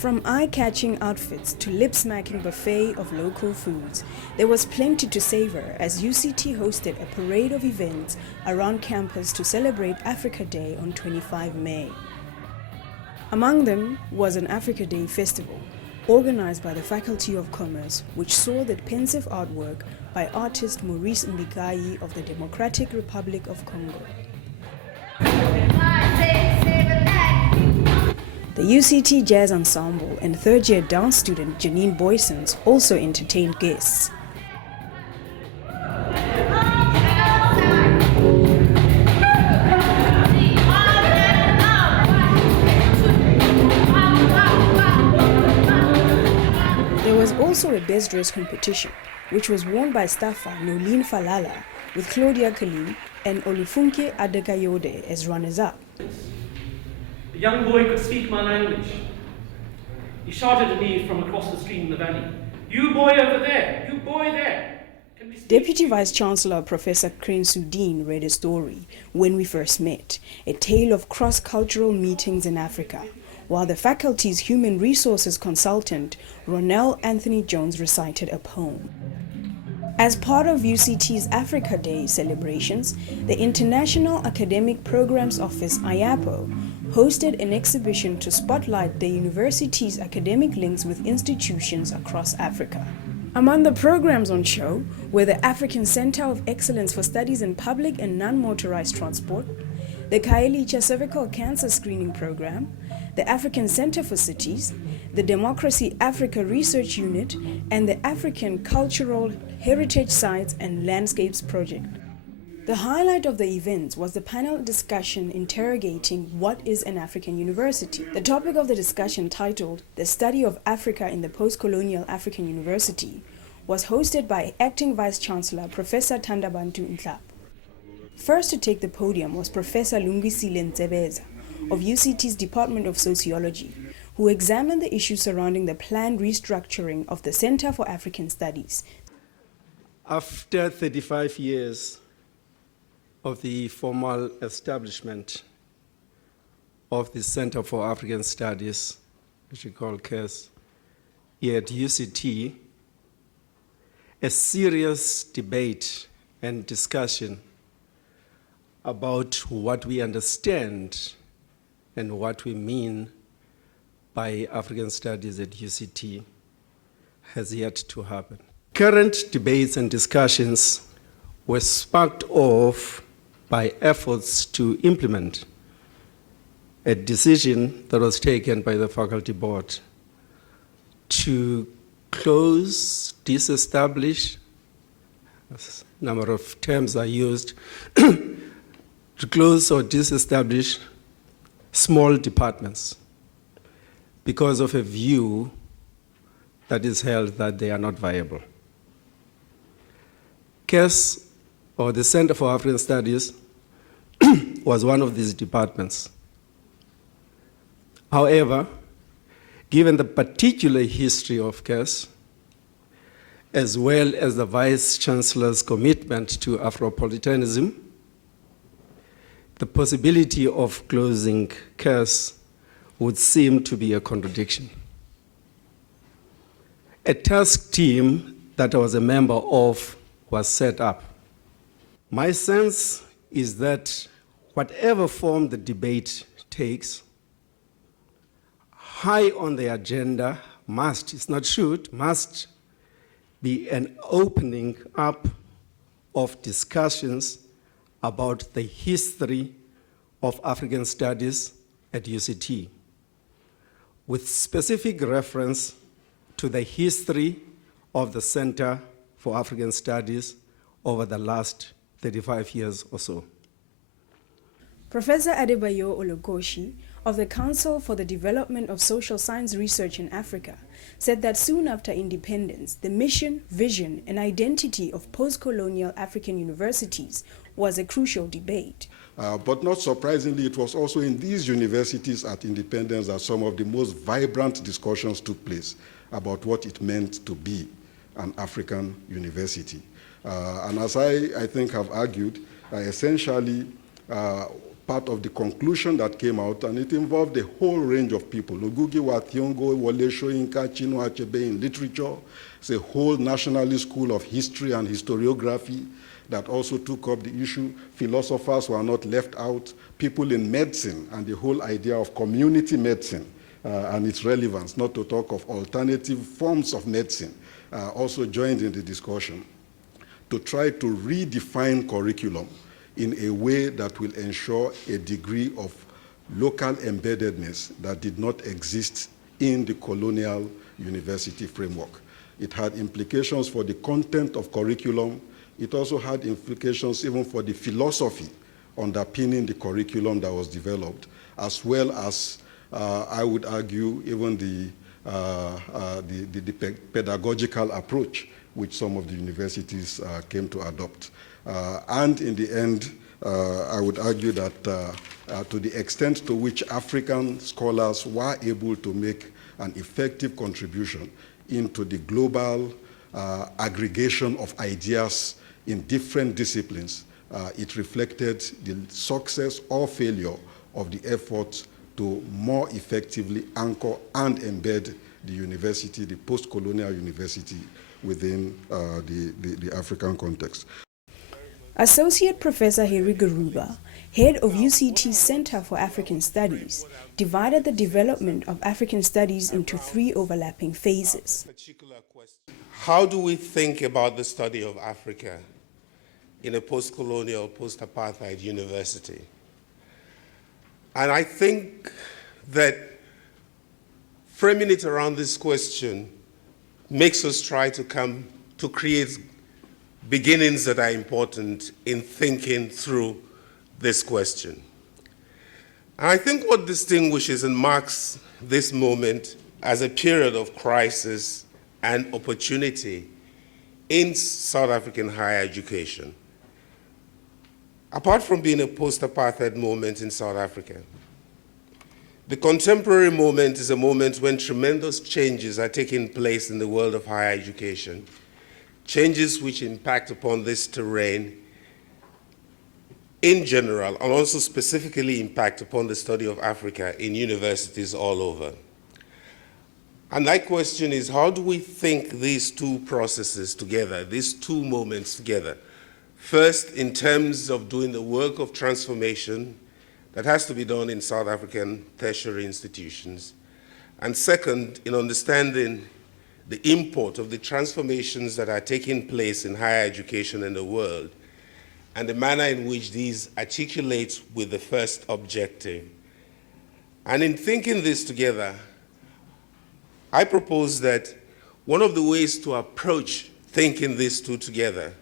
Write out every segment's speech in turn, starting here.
From eye-catching outfits to lip-smacking buffet of local foods, there was plenty to savor as UCT hosted a parade of events around campus to celebrate Africa Day on 25 May. Among them was an Africa Day festival, organized by the Faculty of Commerce, which saw the pensive artwork by artist Maurice Mbikai of the Democratic Republic of Congo. The UCT Jazz Ensemble and third-year dance student Janine Boysons also entertained guests. There was also a best dress competition, which was won by staffer Nolene Falala, with Claudia Kali and Olufunke Adekayode as runners-up. A young boy could speak my language. He shouted at me from across the stream in the valley, "You boy over there! You boy there! Can we speak?" Deputy Vice-Chancellor Professor Crane Sudin read a story, When We First Met, a tale of cross-cultural meetings in Africa, while the faculty's human resources consultant, Ronell Anthony Jones, recited a poem. As part of UCT's Africa Day celebrations, the International Academic Programs Office, IAPO, hosted an exhibition to spotlight the university's academic links with institutions across Africa. Among the programs on show were the African Center of Excellence for Studies in Public and Non-Motorized Transport, the Kaelicha Cervical Cancer Screening Program, the African Center for Cities, the Democracy Africa Research Unit, and the African Cultural Heritage Sites and Landscapes Project. The highlight of the events was the panel discussion interrogating what is an African university. The topic of the discussion, titled The Study of Africa in the Post-Colonial African University, was hosted by Acting Vice-Chancellor Professor Thandabantu Nhlap. First to take the podium was Professor Lungisile Ntsebeza of UCT's Department of Sociology, who examined the issues surrounding the planned restructuring of the Center for African Studies. After 35 years of the formal establishment of the Center for African Studies, which we call CAS, here at UCT, a serious debate and discussion about what we understand and what we mean by African Studies at UCT has yet to happen. Current debates and discussions were sparked off by efforts to implement a decision that was taken by the faculty board to close, disestablish, a number of terms are used, to close or disestablish small departments because of a view that is held that they are not viable. CAS, or the Center for African Studies, was one of these departments. However, given the particular history of CAS, as well as the Vice-Chancellor's commitment to Afropolitanism, the possibility of closing CAS would seem to be a contradiction. A task team that I was a member of was set up. My sense is that whatever form the debate takes, high on the agenda must, it's not should, must be an opening up of discussions about the history of African studies at UCT, with specific reference to the history of the Center for African Studies over the last 35 years or so. Professor Adebayo Ologoshi of the Council for the Development of Social Science Research in Africa said that soon after independence, the mission, vision, and identity of post-colonial African universities was a crucial debate. But not surprisingly, it was also in these universities at independence that some of the most vibrant discussions took place about what it meant to be an African university. And as I think have argued, essentially, part of the conclusion that came out, and it involved a whole range of people. Ogugi wa Thiong'o, Wole Soyinka, Chinua Achebe in literature. It's a whole nationalist school of history and historiography that also took up the issue. Philosophers were not left out. People in medicine and the whole idea of community medicine and its relevance, not to talk of alternative forms of medicine, also joined in the discussion to try to redefine curriculum in a way that will ensure a degree of local embeddedness that did not exist in the colonial university framework. It had implications for the content of curriculum. It also had implications even for the philosophy underpinning the curriculum that was developed, as well as, I would argue, even the pedagogical approach which some of the universities came to adopt. And in the end, I would argue that to the extent to which African scholars were able to make an effective contribution into the global aggregation of ideas in different disciplines, it reflected the success or failure of the efforts to more effectively anchor and embed the university, the post-colonial university, within the African context. Associate Professor Harry Garuba, head of UCT's Center for African Studies, divided the development of African studies into 3 overlapping phases. How do we think about the study of Africa in a post-colonial, post-apartheid university? And I think that framing it around this question makes us try to come to create beginnings that are important in thinking through this question. And I think what distinguishes and marks this moment as a period of crisis and opportunity in South African higher education, apart from being a post-apartheid moment in South Africa, the contemporary moment is a moment when tremendous changes are taking place in the world of higher education, changes which impact upon this terrain in general, and also specifically impact upon the study of Africa in universities all over. And my question is, how do we think these two processes together, these two moments together? First, in terms of doing the work of transformation that has to be done in South African tertiary institutions. And second, in understanding the import of the transformations that are taking place in higher education in the world and the manner in which these articulate with the first objective. And in thinking this together, I propose that one of the ways to approach thinking these two together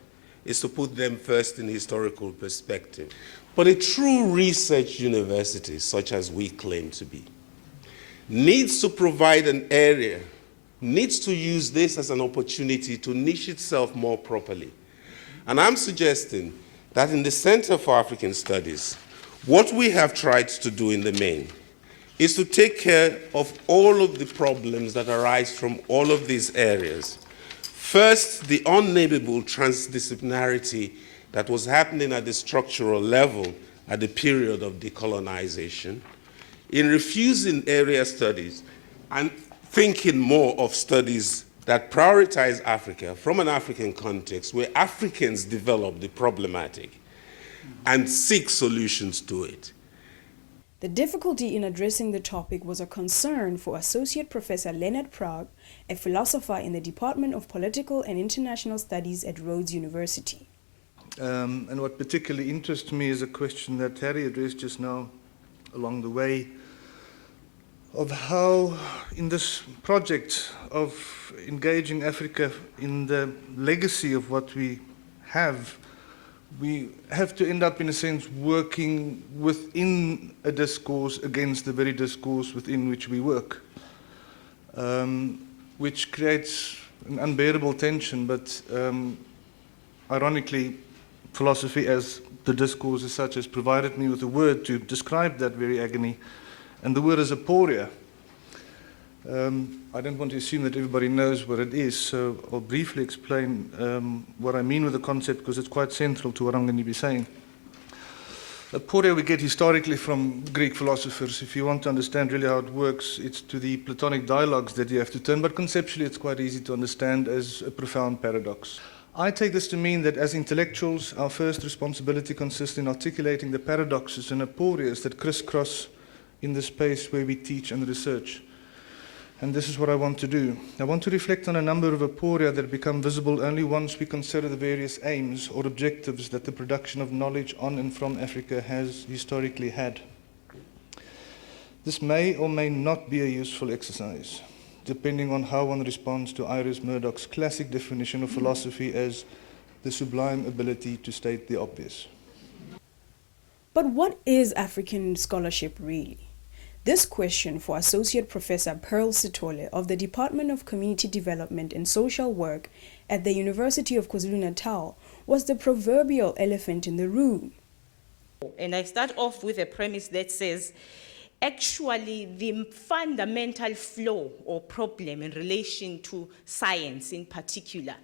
is to put them first in historical perspective. But a true research university, such as we claim to be, needs to provide an area, needs to use this as an opportunity to niche itself more properly. And I'm suggesting that in the Center for African Studies, what we have tried to do in the main is to take care of all of the problems that arise from all of these areas. First, the unnameable transdisciplinarity that was happening at the structural level at the period of decolonization, in refusing area studies and thinking more of studies that prioritize Africa from an African context where Africans develop the problematic and seek solutions to it. The difficulty in addressing the topic was a concern for Associate Professor Leonard Prague, a philosopher in the Department of Political and International Studies at Rhodes University. And what particularly interests me is a question that Harry addressed just now along the way of how in this project of engaging Africa in the legacy of what we have to end up, in a sense, working within a discourse against the very discourse within which we work, which creates an unbearable tension, but ironically, philosophy as the discourse as such has provided me with a word to describe that very agony, and the word is aporia. I don't want to assume that everybody knows what it is, so I'll briefly explain what I mean with the concept, because it's quite central to what I'm going to be saying. Aporia we get historically from Greek philosophers. If you want to understand really how it works, it's to the Platonic dialogues that you have to turn, but conceptually it's quite easy to understand as a profound paradox. I take this to mean that as intellectuals, our first responsibility consists in articulating the paradoxes and aporias that crisscross in the space where we teach and research. And this is what I want to do. I want to reflect on a number of aporia that become visible only once we consider the various aims or objectives that the production of knowledge on and from Africa has historically had. This may or may not be a useful exercise, depending on how one responds to Iris Murdoch's classic definition of philosophy as the sublime ability to state the obvious. But what is African scholarship really? This question for Associate Professor Pearl Sithole of the Department of Community Development and Social Work at the University of KwaZulu-Natal was the proverbial elephant in the room. And I start off with a premise that says, actually, the fundamental flaw or problem in relation to science in particular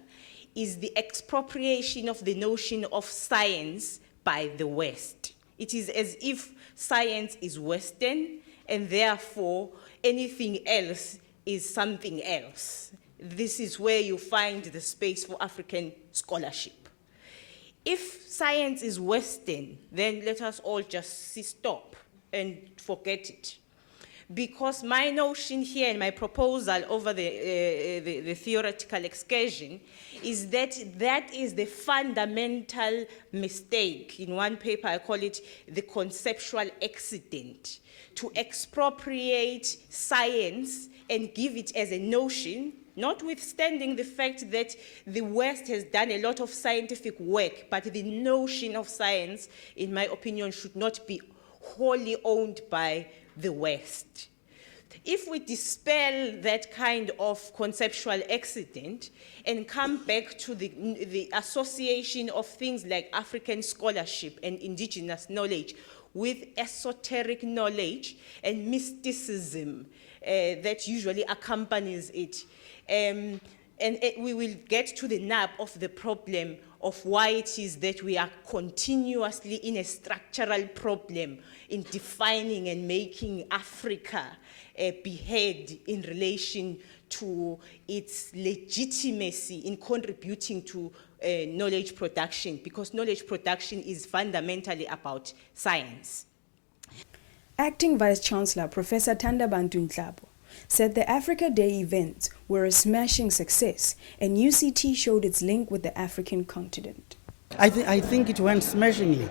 is the expropriation of the notion of science by the West. It is as if science is Western, and therefore anything else is something else. This is where you find the space for African scholarship. If science is Western, then let us all just stop and forget it. Because my notion here and my proposal over the theoretical excursion is that that is the fundamental mistake. In one paper, I call it the conceptual accident, to expropriate science and give it as a notion, notwithstanding the fact that the West has done a lot of scientific work, but the notion of science, in my opinion, should not be wholly owned by the West. If we dispel that kind of conceptual accident and come back to the association of things like African scholarship and indigenous knowledge with esoteric knowledge and mysticism that usually accompanies it, we will get to the nub of the problem of why it is that we are continuously in a structural problem in defining and making Africa behave in relation to its legitimacy in contributing to knowledge production, because knowledge production is fundamentally about science. Acting Vice-Chancellor Professor Thandabantu Nhlabo said the Africa Day events were a smashing success and UCT showed its link with the African continent. I think it went smashingly.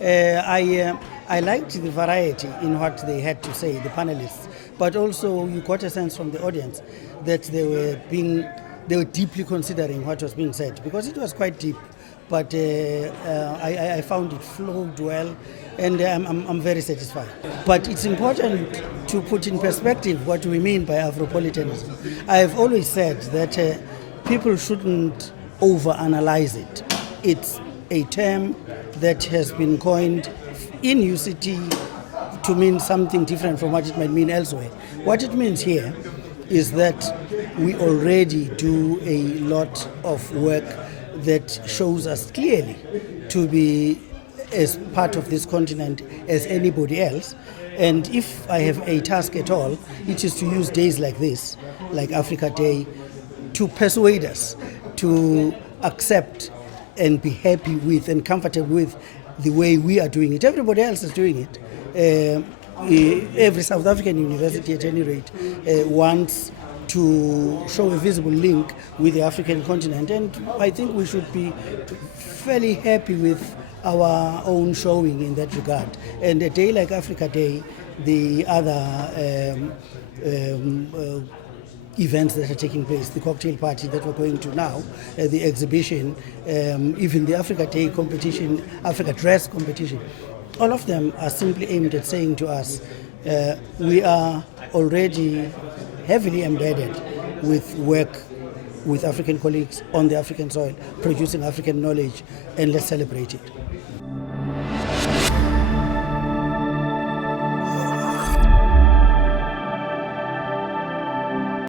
I liked the variety in what they had to say, the panelists, but also you got a sense from the audience that they were deeply considering what was being said, because it was quite deep. But I found it flowed well, and I'm very satisfied. But it's important to put in perspective what we mean by Afropolitanism. I've always said that people shouldn't overanalyze it. It's a term that has been coined in UCT to mean something different from what it might mean elsewhere. What it means here is that we already do a lot of work that shows us clearly to be as part of this continent as anybody else. And if I have a task at all, it is to use days like this, like Africa Day, to persuade us to accept and be happy with and comfortable with the way we are doing it. Everybody else is doing it. Every South African university, at any rate, wants to show a visible link with the African continent, and I think we should be fairly happy with our own showing in that regard. And a day like Africa Day, the other events that are taking place, the cocktail party that we're going to now, the exhibition, even the Africa Day competition, Africa Dress competition, all of them are simply aimed at saying to us, we are already heavily embedded with work with African colleagues on the African soil, producing African knowledge, and let's celebrate it.